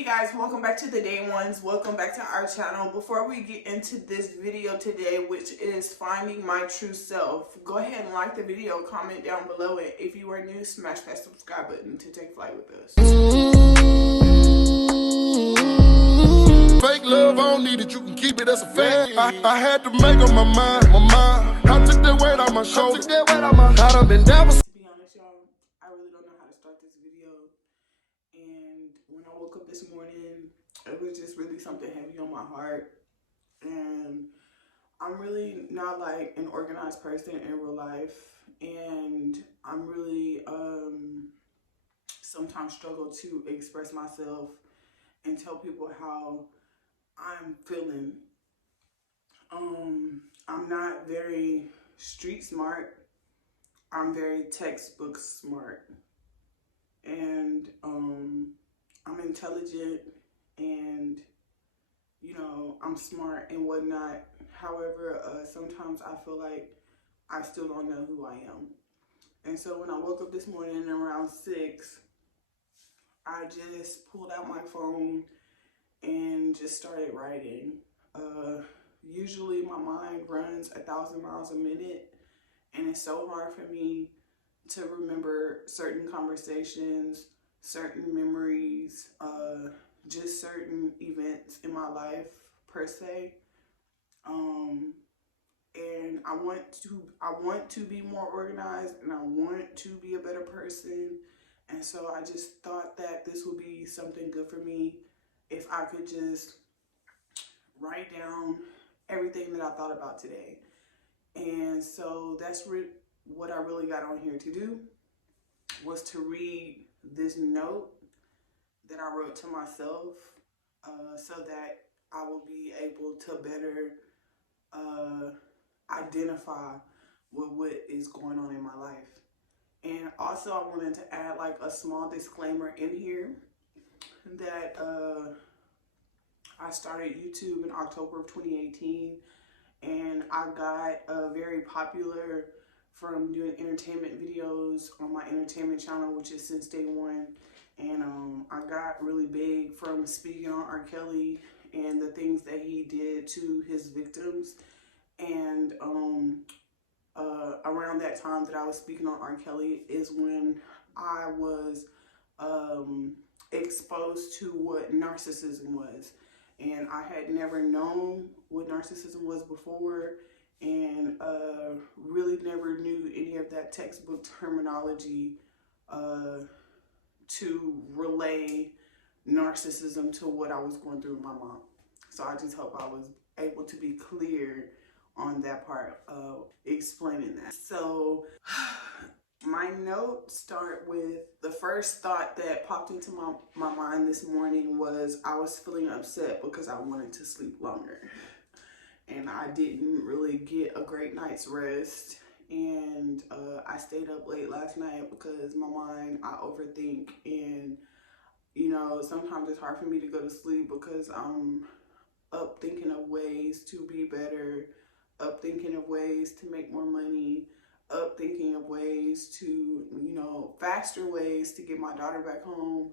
Hey guys, welcome back to the Day Ones. Welcome back to our channel. Before we get into this video today, which is finding my true self, go ahead and like the video, comment down below it. If you are new, smash that subscribe button to take flight with us. Fake love, I don't need it, you can keep it as a fact. I had to make up my mind. I took that weight on my shoulders. I done been down for. To be honest, y'all, I really don't know how to start this video. And when I woke up this morning, it was just really something heavy on my heart. And I'm really not like an organized person in real life. And I'm really sometimes struggle to express myself and tell people how I'm feeling. I'm not very street smart. I'm very textbook smart. And I'm intelligent and, you know, I'm smart and whatnot. However, sometimes I feel like I still don't know who I am. And so when I woke up this morning around 6, I just pulled out my phone and just started writing. Usually my mind runs 1,000 miles a minute, and it's so hard for me to remember certain conversations, certain memories, just certain events in my life per se. And I want to be more organized, and I want to be a better person. And so I just thought that this would be something good for me if I could just write down everything that I thought about today. And so that's what I really got on here to do, was to read this note that I wrote to myself, so that I will be able to better identify with what is going on in my life. And also I wanted to add like a small disclaimer in here that I started YouTube in October of 2018, and I got very popular from doing entertainment videos on my entertainment channel, which is since day one. And I got really big from speaking on R. Kelly and the things that he did to his victims. And around that time that I was speaking on R. Kelly is when I was exposed to what narcissism was. And I had never known what narcissism was before, and really never knew any of that textbook terminology to relay narcissism to what I was going through with my mom. So I just hope I was able to be clear on that part of explaining that. So my notes start with the first thought that popped into my mind this morning was I was feeling upset because I wanted to sleep longer. And I didn't really get a great night's rest. And I stayed up late last night because my mind, I overthink. And, you know, sometimes it's hard for me to go to sleep because I'm up thinking of ways to be better, up thinking of ways to make more money, up thinking of ways to, you know, faster ways to get my daughter back home.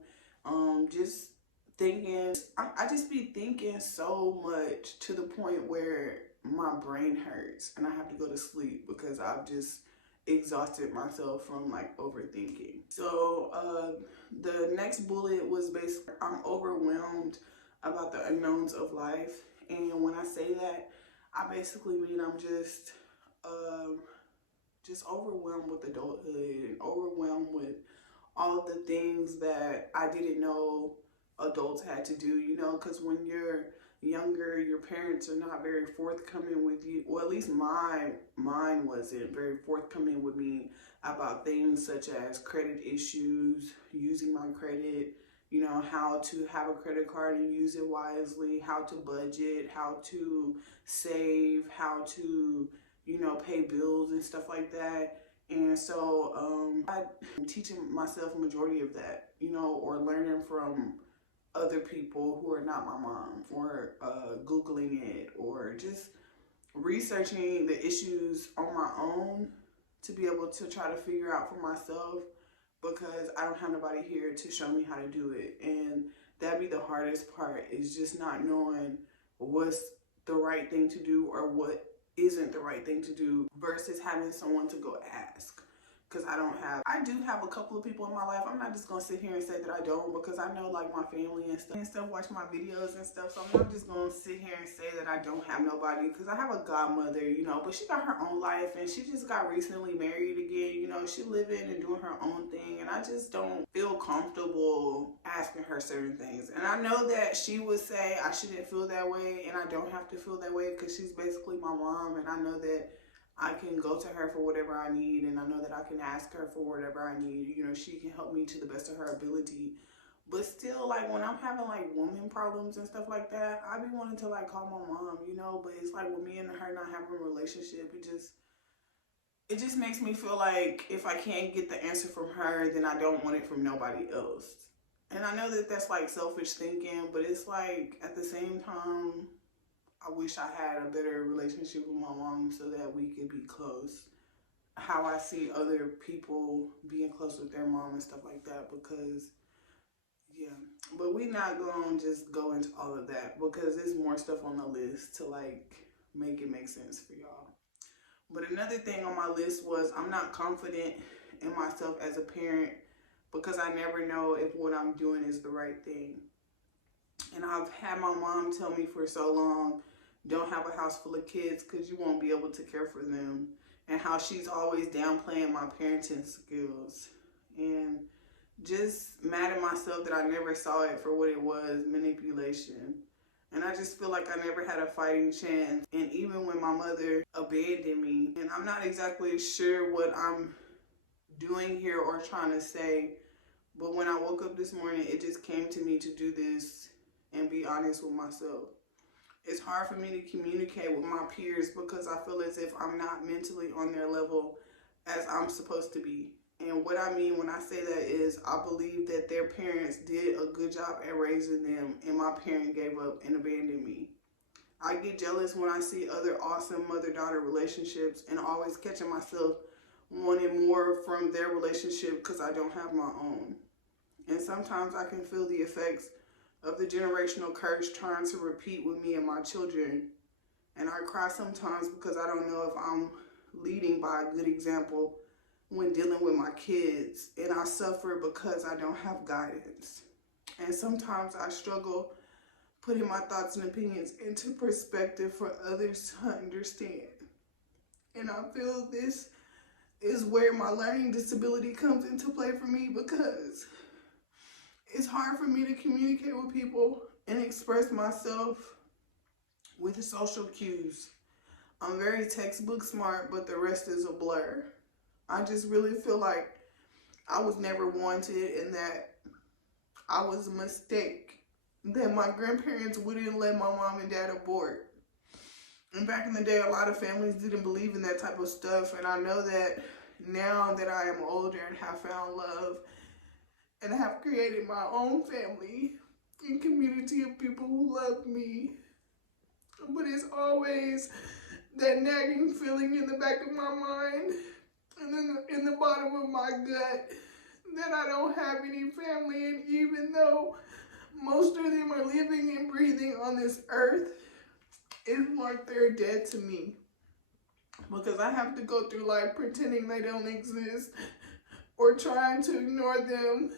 Just thinking, I just be thinking so much to the point where my brain hurts and I have to go to sleep because I've just exhausted myself from like overthinking. So the next bullet was basically I'm overwhelmed about the unknowns of life. And when I say that, I basically mean I'm just overwhelmed with adulthood and overwhelmed with all of the things that I didn't know adults had to do, you know, because when you're younger, your parents are not very forthcoming with you. Well, at least mine wasn't very forthcoming with me about things such as credit issues, using my credit, you know, how to have a credit card and use it wisely, how to budget, how to save, how to, you know, pay bills and stuff like that. And so I'm teaching myself a majority of that, you know, or learning from other people who are not my mom, or Googling it, or just researching the issues on my own to be able to try to figure out for myself, because I don't have nobody here to show me how to do it. And That'd be the hardest part, is just not knowing what's the right thing to do or what isn't the right thing to do versus having someone to go ask. Because I do have a couple of people in my life. I'm not just gonna sit here and say that I don't, because I know like my family and stuff watch my videos and stuff. So I'm not just gonna sit here and say that I don't have nobody, because I have a godmother, you know, but she got her own life and she just got recently married again. You know, she living and doing her own thing, and I just don't feel comfortable asking her certain things. And I know that she would say I shouldn't feel that way, and I don't have to feel that way because she's basically my mom, and I know that I can go to her for whatever I need, and I know that I can ask her for whatever I need. You know, she can help me to the best of her ability. But still, like, when I'm having, like, woman problems and stuff like that, I be wanting to, like, call my mom, you know? But it's like with me and her not having a relationship, it just makes me feel like if I can't get the answer from her, then I don't want it from nobody else. And I know that that's, like, selfish thinking, but it's like, at the same time, I wish I had a better relationship with my mom so that we could be close. How I see other people being close with their mom and stuff like that, because, yeah. But we not going to just go into all of that, because there's more stuff on the list to, like, make it make sense for y'all. But another thing on my list was I'm not confident in myself as a parent, because I never know if what I'm doing is the right thing. And I've had my mom tell me for so long, don't have a house full of kids because you won't be able to care for them. And how she's always downplaying my parenting skills. And just mad at myself that I never saw it for what it was, manipulation. And I just feel like I never had a fighting chance. And even when my mother abandoned me, and I'm not exactly sure what I'm doing here or trying to say, but when I woke up this morning, it just came to me to do this and be honest with myself. It's hard for me to communicate with my peers because I feel as if I'm not mentally on their level as I'm supposed to be. And what I mean when I say that is I believe that their parents did a good job at raising them, and my parent gave up and abandoned me. I get jealous when I see other awesome mother-daughter relationships and always catching myself wanting more from their relationship because I don't have my own. And sometimes I can feel the effects of the generational curse trying to repeat with me and my children. And I cry sometimes because I don't know if I'm leading by a good example when dealing with my kids. And I suffer because I don't have guidance. And sometimes I struggle putting my thoughts and opinions into perspective for others to understand. And I feel this is where my learning disability comes into play for me, because it's hard for me to communicate with people and express myself with social cues. I'm very textbook smart, but the rest is a blur. I just really feel like I was never wanted and that I was a mistake, that my grandparents wouldn't let my mom and dad abort. And back in the day, a lot of families didn't believe in that type of stuff, and I know that now that I am older and have found love, and I have created my own family and community of people who love me. But it's always that nagging feeling in the back of my mind and then in the bottom of my gut that I don't have any family. And even though most of them are living and breathing on this earth, it's like they're dead to me. Because I have to go through life pretending they don't exist or trying to ignore them,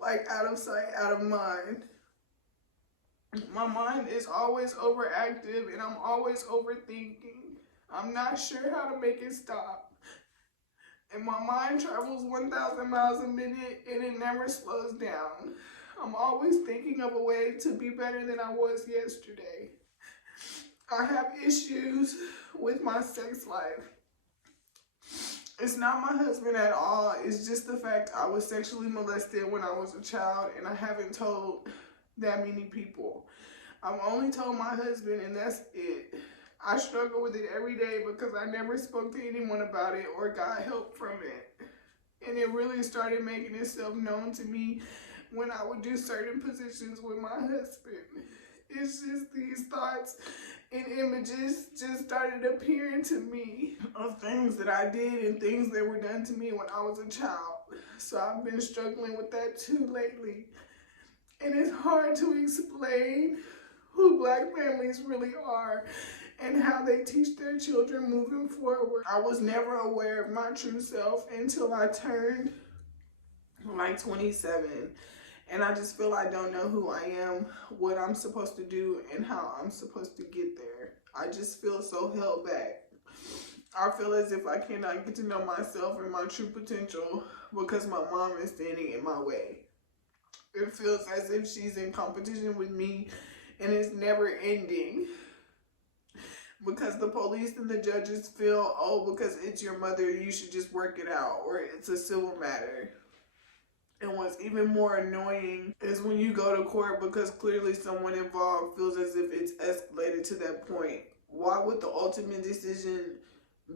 like out of sight, out of mind. My mind is always overactive and I'm always overthinking. I'm not sure how to make it stop. And my mind travels 1,000 miles a minute and it never slows down. I'm always thinking of a way to be better than I was yesterday. I have issues with my sex life. It's not my husband at all. It's just the fact I was sexually molested when I was a child, and I haven't told that many people. I've only told my husband, and that's it. I struggle with it every day because I never spoke to anyone about it or got help from it. And it really started making itself known to me when I would do certain positions with my husband. It's just these thoughts and images just started appearing to me of things that I did and things that were done to me when I was a child. So I've been struggling with that too lately. And it's hard to explain who Black families really are and how they teach their children moving forward. I was never aware of my true self until I turned like 27. And I just feel I don't know who I am, what I'm supposed to do, and how I'm supposed to get there. I just feel so held back. I feel as if I cannot get to know myself and my true potential because my mom is standing in my way. It feels as if she's in competition with me and it's never ending. Because the police and the judges feel, oh, because it's your mother, you should just work it out, or it's a civil matter. And what's even more annoying is when you go to court because clearly someone involved feels as if it's escalated to that point. Why would the ultimate decision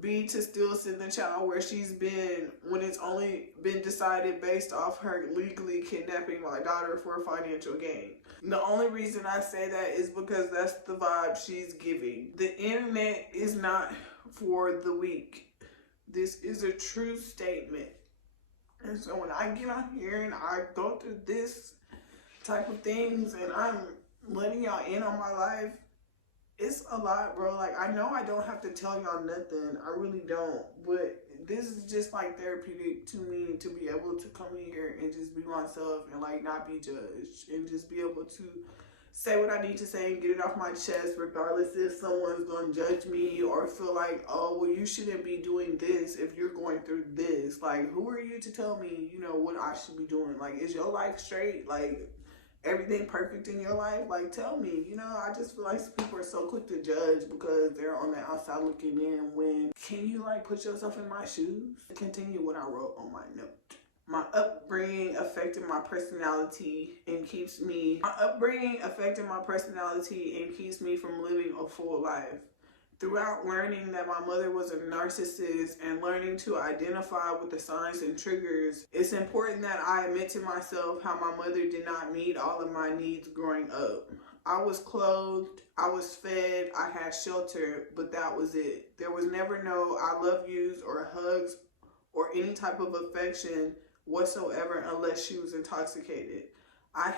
be to still send the child where she's been when it's only been decided based off her legally kidnapping my daughter for financial gain? The only reason I say that is because that's the vibe she's giving. The internet is not for the weak. This is a true statement. And so when I get on here and I go through this type of things and I'm letting y'all in on my life, it's a lot, bro. Like, I know I don't have to tell y'all nothing. I really don't. But this is just, like, therapeutic to me to be able to come here and just be myself and, like, not be judged. And just be able to say what I need to say and get it off my chest regardless if someone's going to judge me or feel like, oh, well, you shouldn't be doing this if you're going through this. Like, who are you to tell me, you know, what I should be doing? Like, is your life straight? Like, everything perfect in your life? Like, tell me. You know, I just feel like people are so quick to judge because they're on the outside looking in when, can you, like, put yourself in my shoes? Continue what I wrote on my note. My upbringing affected my personality and keeps me from living a full life. Throughout learning that my mother was a narcissist and learning to identify with the signs and triggers, it's important that I admit to myself how my mother did not meet all of my needs growing up. I was clothed, I was fed, I had shelter, but that was it. There was never no I love yous or hugs or any type of affection whatsoever unless she was intoxicated. I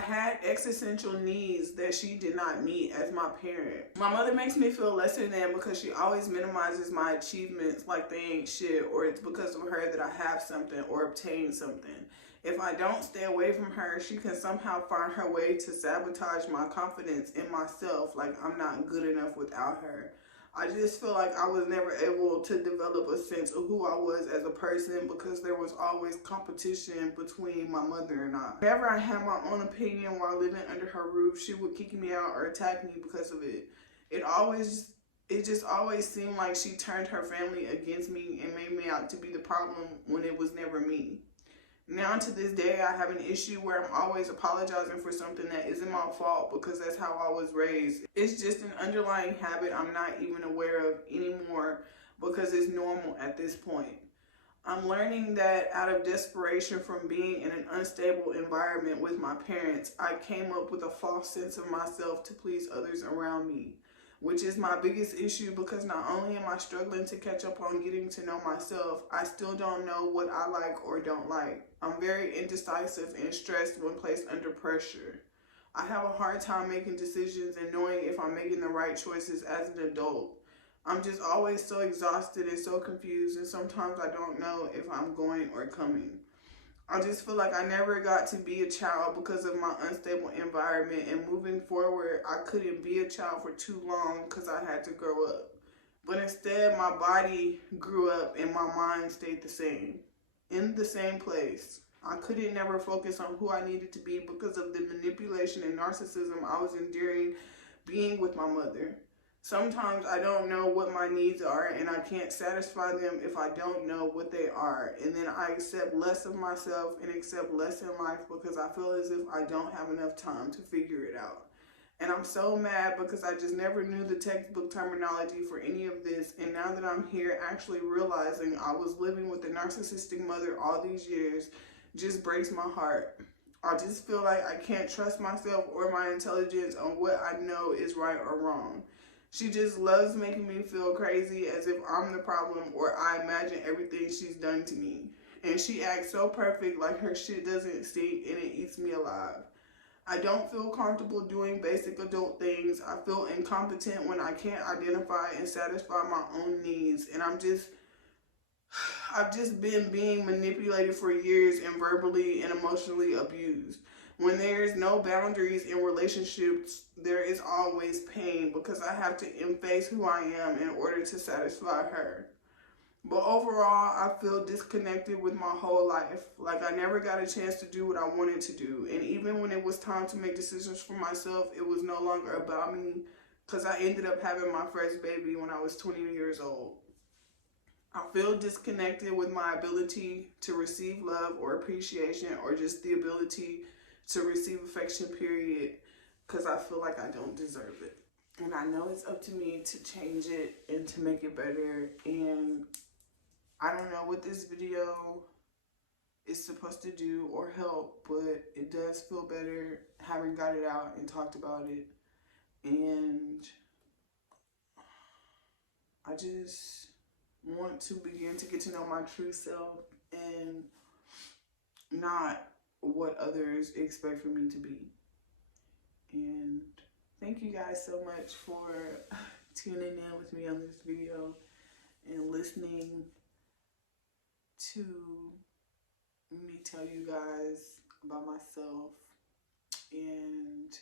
had existential needs that she did not meet as my parent. My mother makes me feel lesser than because she always minimizes my achievements like they ain't shit, or it's because of her that I have something or obtain something. If I don't stay away from her, she can somehow find her way to sabotage my confidence in myself, like I'm not good enough without her. I just feel like I was never able to develop a sense of who I was as a person because there was always competition between my mother and I. Whenever I had my own opinion while living under her roof, she would kick me out or attack me because of it. It just always seemed like she turned her family against me and made me out to be the problem when it was never me. Now to this day, I have an issue where I'm always apologizing for something that isn't my fault because that's how I was raised. It's just an underlying habit I'm not even aware of anymore because it's normal at this point. I'm learning that out of desperation from being in an unstable environment with my parents, I came up with a false sense of myself to please others around me, which is my biggest issue because not only am I struggling to catch up on getting to know myself, I still don't know what I like or don't like. I'm very indecisive and stressed when placed under pressure. I have a hard time making decisions and knowing if I'm making the right choices as an adult. I'm just always so exhausted and so confused, and sometimes I don't know if I'm going or coming. I just feel like I never got to be a child because of my unstable environment, and moving forward, I couldn't be a child for too long because I had to grow up. But instead, my body grew up and my mind stayed the same, in the same place. I couldn't never focus on who I needed to be because of the manipulation and narcissism I was enduring being with my mother. Sometimes I don't know what my needs are and I can't satisfy them if I don't know what they are. And then I accept less of myself and accept less in life because I feel as if I don't have enough time to figure it out. And I'm so mad because I just never knew the textbook terminology for any of this. And now that I'm here actually realizing I was living with a narcissistic mother all these years just breaks my heart. I just feel like I can't trust myself or my intelligence on what I know is right or wrong. She just loves making me feel crazy as if I'm the problem or I imagine everything she's done to me. And she acts so perfect like her shit doesn't stink and it eats me alive. I don't feel comfortable doing basic adult things. I feel incompetent when I can't identify and satisfy my own needs. And I've just been being manipulated for years and verbally and emotionally abused. When there's no boundaries in relationships, there is always pain because I have to face who I am in order to satisfy her. But overall, I feel disconnected with my whole life. Like I never got a chance to do what I wanted to do. And even when it was time to make decisions for myself, it was no longer about me because I ended up having my first baby when I was 20 years old. I feel disconnected with my ability to receive love or appreciation or just the ability to receive affection, period, because I feel like I don't deserve it. And I know it's up to me to change it and to make it better. And I don't know what this video is supposed to do or help, but it does feel better having got it out and talked about it. And I just want to begin to get to know my true self and not what others expect for me to be. And thank you guys so much for tuning in with me on this video and listening to me tell you guys about myself. And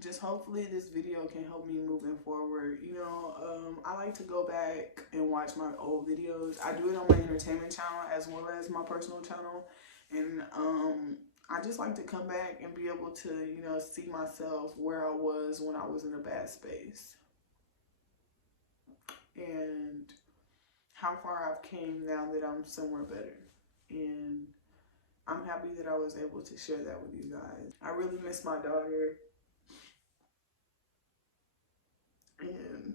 just hopefully this video can help me moving forward. You know, I like to go back and watch my old videos. I do it on my entertainment channel as well as my personal channel. And I just like to come back and be able to, you know, see myself where I was when I was in a bad space. And how far I've came now that I'm somewhere better. And I'm happy that I was able to share that with you guys. I really miss my daughter. And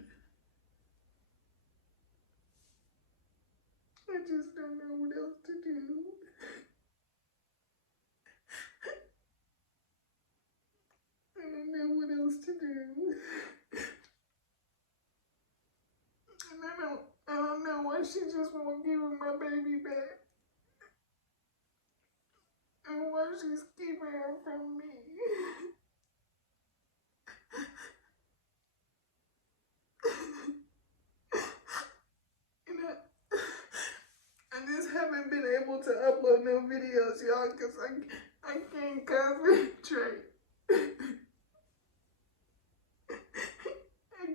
I just don't know what else to do. I don't know what else to do. And I don't know why she just won't give me my baby back. And why she's keeping her from me. I just haven't been able to upload no videos, y'all, because I can't concentrate. I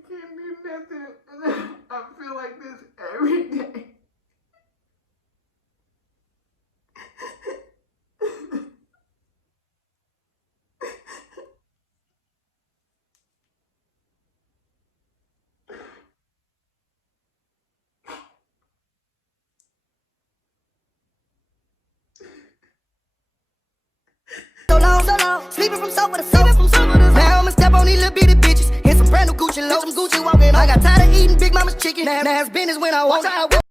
can't do nothing. I feel like this every day. So long, sleeping from sofa to sofa. Now I'ma step on these little bitty bitches in some brand new Gucci low, some Gucci walking. I got tired of eating Big Mama's chicken. Now it's business when I walk.